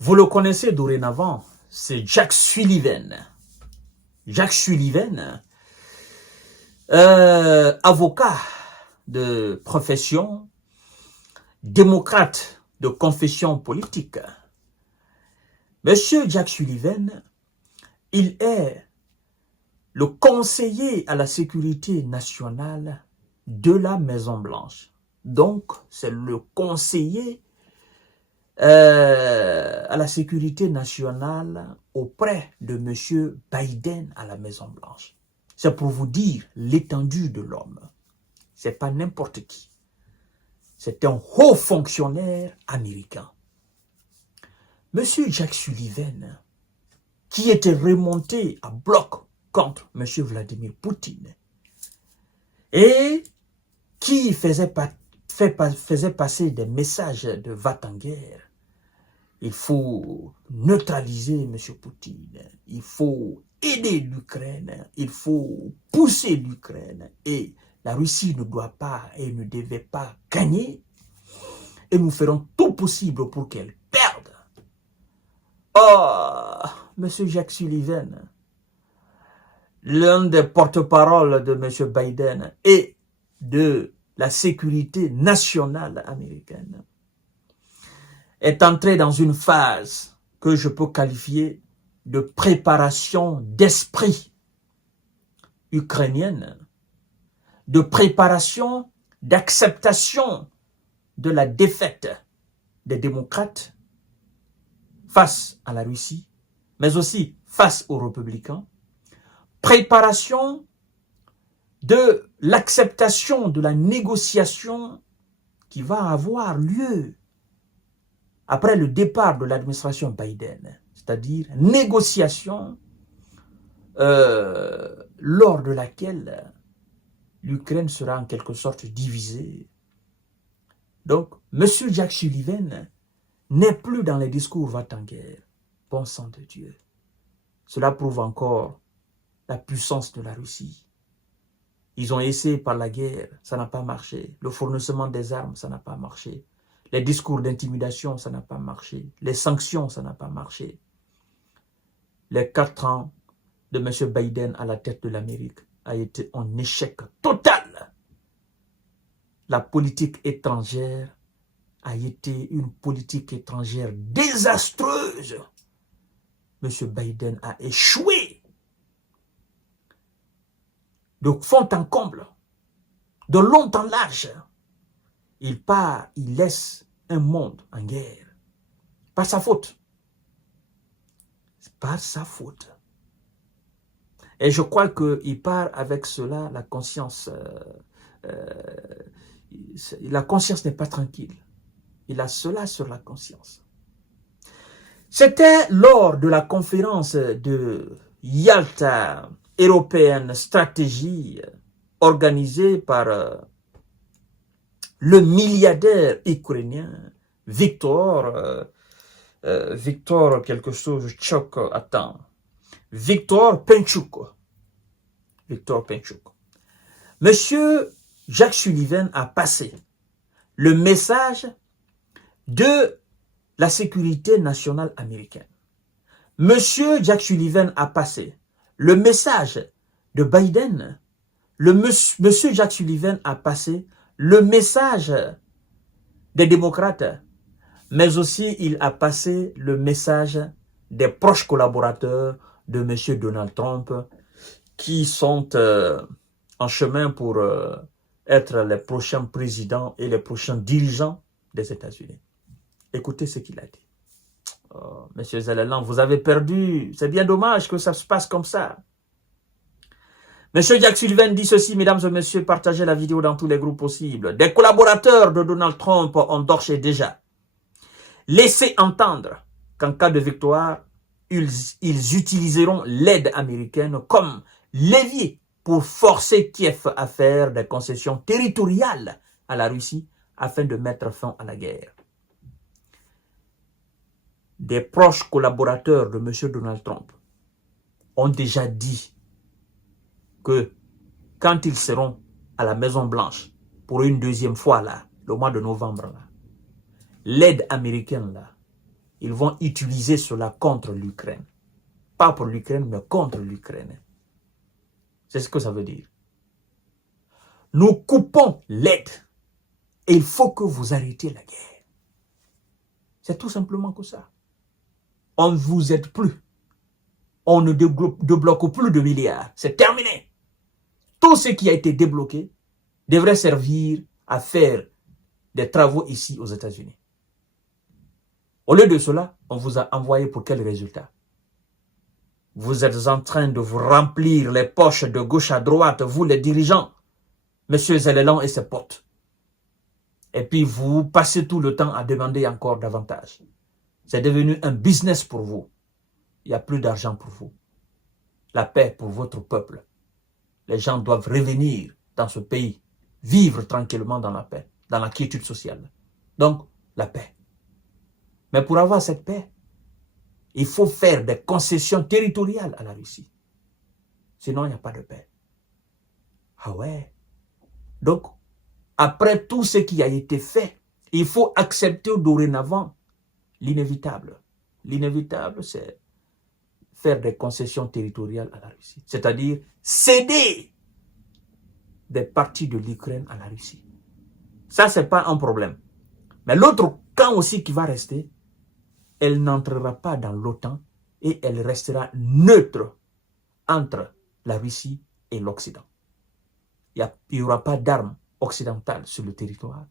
Vous le connaissez dorénavant, c'est Jack Sullivan. Jack Sullivan, avocat de profession, démocrate de confession politique. Monsieur Jack Sullivan, il est le conseiller à la sécurité nationale de la Maison-Blanche. Donc, c'est le conseiller à la sécurité nationale auprès de M. Biden à la Maison-Blanche. C'est pour vous dire l'étendue de l'homme. Ce n'est pas n'importe qui. C'est un haut fonctionnaire américain. M. Jack Sullivan, qui était remonté à bloc contre M. Vladimir Poutine et qui faisait passer des messages de va-t-en-guerre. Il faut neutraliser M. Poutine, il faut aider l'Ukraine, il faut pousser l'Ukraine et la Russie ne doit pas et ne devait pas gagner et nous ferons tout possible pour qu'elle perde. Oh, M. Jack Sullivan, l'un des porte-parole de M. Biden et de la sécurité nationale américaine, est entré dans une phase que je peux qualifier de préparation d'esprit ukrainienne, de préparation d'acceptation de la défaite des démocrates face à la Russie, mais aussi face aux républicains, préparation de l'acceptation de la négociation qui va avoir lieu après le départ de l'administration Biden, c'est-à-dire négociation lors de laquelle l'Ukraine sera en quelque sorte divisée. Donc, M. Jack Sullivan n'est plus dans les discours va-t-en-guerre. Bon sang de Dieu. Cela prouve encore la puissance de la Russie. Ils ont essayé par la guerre, ça n'a pas marché. Le fournissement des armes, ça n'a pas marché. Les discours d'intimidation, ça n'a pas marché. Les sanctions, ça n'a pas marché. Les 4 ans de M. Biden à la tête de l'Amérique a été un échec total. La politique étrangère a été une politique étrangère désastreuse. M. Biden a échoué. De fond en comble, de long en large. Il part, il laisse un monde en guerre. Pas sa faute. C'est pas sa faute. Et je crois qu'il part avec cela, la conscience. La conscience n'est pas tranquille. Il a cela sur la conscience. C'était lors de la conférence de Yalta européenne stratégie organisée par le milliardaire ukrainien Victor quelque chose, Victor Penchuk. Monsieur Jack Sullivan a passé le message de la sécurité nationale américaine. Monsieur Jack Sullivan a passé le message de Biden. Monsieur Jack Sullivan a passé le message des démocrates, mais aussi il a passé le message des proches collaborateurs de M. Donald Trump qui sont en chemin pour être les prochains présidents et les prochains dirigeants des États-Unis. Écoutez ce qu'il a dit. Oh, Monsieur Zelensky, vous avez perdu. C'est bien dommage que ça se passe comme ça. Monsieur Jack Sullivan dit ceci, mesdames et messieurs, partagez la vidéo dans tous les groupes possibles. Des collaborateurs de Donald Trump ont d'ores et déjà laissé entendre qu'en cas de victoire, ils utiliseront l'aide américaine comme levier pour forcer Kiev à faire des concessions territoriales à la Russie afin de mettre fin à la guerre. Des proches collaborateurs de M. Donald Trump ont déjà dit que quand ils seront à la Maison-Blanche pour une deuxième fois là, le mois de novembre là, l'aide américaine là ils vont utiliser cela contre l'Ukraine. Pas pour l'Ukraine, mais contre l'Ukraine. C'est ce que ça veut dire. Nous coupons l'aide. Et il faut que vous arrêtiez la guerre. C'est tout simplement que ça. On ne vous aide plus. On ne débloque plus de milliards. C'est terminé. Tout ce qui a été débloqué devrait servir à faire des travaux ici aux États-Unis. Au lieu de cela, on vous a envoyé pour quel résultat? Vous êtes en train de vous remplir les poches de gauche à droite, vous les dirigeants, M. Zelensky et ses potes. Et puis vous passez tout le temps à demander encore davantage. C'est devenu un business pour vous. Il n'y a plus d'argent pour vous. La paix pour votre peuple. Les gens doivent revenir dans ce pays, vivre tranquillement dans la paix, dans la quiétude sociale. Donc, la paix. Mais pour avoir cette paix, il faut faire des concessions territoriales à la Russie. Sinon, il n'y a pas de paix. Ah ouais. Donc, après tout ce qui a été fait, il faut accepter dorénavant l'inévitable. L'inévitable, c'est faire des concessions territoriales à la Russie. C'est-à-dire céder des parties de l'Ukraine à la Russie. Ça, ce n'est pas un problème. Mais l'autre camp aussi qui va rester, elle n'entrera pas dans l'OTAN et elle restera neutre entre la Russie et l'Occident. Il n'y aura pas d'armes occidentales sur le territoire.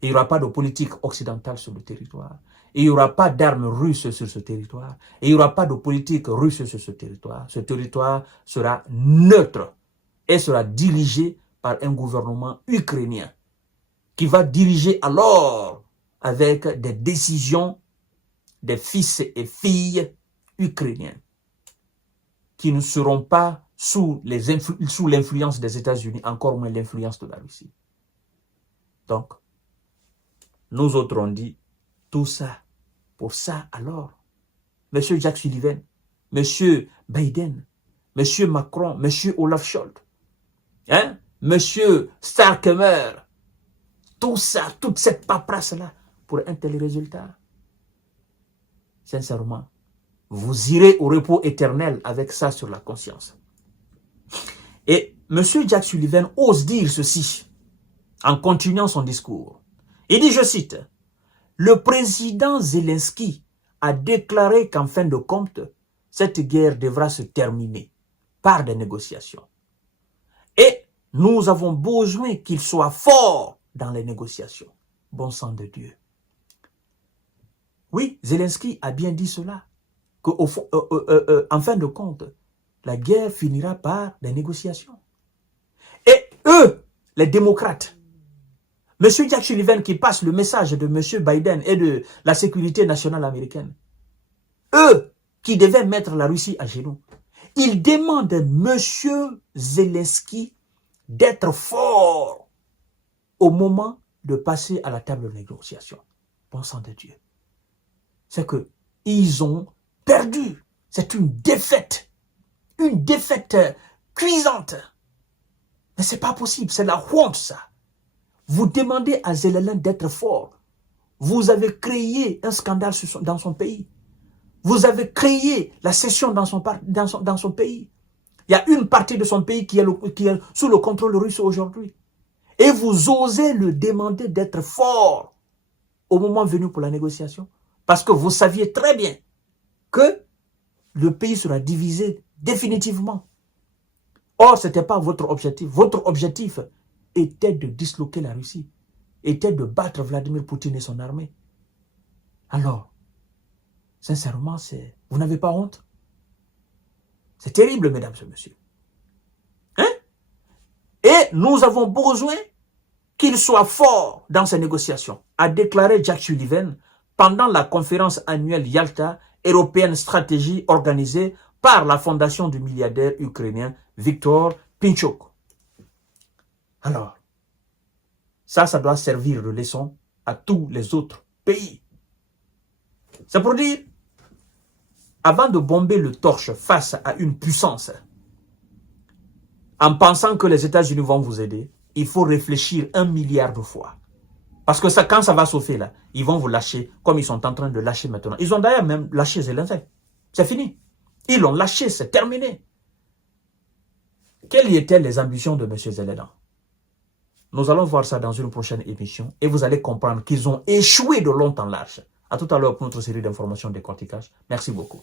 Il n'y aura pas de politique occidentale sur le territoire. Il n'y aura pas d'armes russes sur ce territoire. Et il n'y aura pas de politique russe sur ce territoire. Ce territoire sera neutre et sera dirigé par un gouvernement ukrainien qui va diriger alors avec des décisions des fils et filles ukrainiens qui ne seront pas sous l'influence des États-Unis, encore moins l'influence de la Russie. Donc, nous autres on dit, tout ça, pour ça alors, M. Jack Sullivan, M. Biden, M. Macron, M. Olaf Scholz, hein, M. Starkmer, tout ça, toute cette paperasse-là, pour un tel résultat. Sincèrement, vous irez au repos éternel avec ça sur la conscience. Et M. Jack Sullivan ose dire ceci, en continuant son discours. Il dit, je cite, « Le président Zelensky a déclaré qu'en fin de compte, cette guerre devra se terminer par des négociations. Et nous avons besoin qu'il soit fort dans les négociations. » Bon sang de Dieu. Oui, Zelensky a bien dit cela, qu'en fin de compte, la guerre finira par des négociations. Et eux, les démocrates, M. Jack Sullivan qui passe le message de M. Biden et de la sécurité nationale américaine, eux qui devaient mettre la Russie à genoux, ils demandent à M. Zelensky d'être fort au moment de passer à la table de négociation. Bon sang de Dieu. C'est qu'ils ont perdu. C'est une défaite cuisante. Mais ce n'est pas possible, c'est la honte ça. Vous demandez à Zelensky d'être fort. Vous avez créé un scandale dans son pays. Vous avez créé la cession dans son pays. Il y a une partie de son pays qui est sous le contrôle russe aujourd'hui. Et vous osez le demander d'être fort au moment venu pour la négociation. Parce que vous saviez très bien que le pays sera divisé définitivement. Or, ce n'était pas votre objectif. Votre objectif était de disloquer la Russie, était de battre Vladimir Poutine et son armée. Alors, sincèrement, vous n'avez pas honte? C'est terrible, mesdames et messieurs. Hein? Et nous avons besoin qu'il soit fort dans ces négociations, a déclaré Jack Sullivan pendant la conférence annuelle Yalta, European Stratégie organisée par la fondation du milliardaire ukrainien Viktor Pinchuk. Alors, ça doit servir de leçon à tous les autres pays. C'est pour dire, avant de bomber le torche face à une puissance, en pensant que les États-Unis vont vous aider, il faut réfléchir 1 milliard de fois. Parce que ça, quand ça va sauter là, ils vont vous lâcher comme ils sont en train de lâcher maintenant. Ils ont d'ailleurs même lâché Zelensky. C'est fini. Ils l'ont lâché, c'est terminé. Quelles étaient les ambitions de M. Zelensky? Nous allons voir ça dans une prochaine émission et vous allez comprendre qu'ils ont échoué de long en large. À tout à l'heure pour notre série d'informations décortiquage. Merci beaucoup.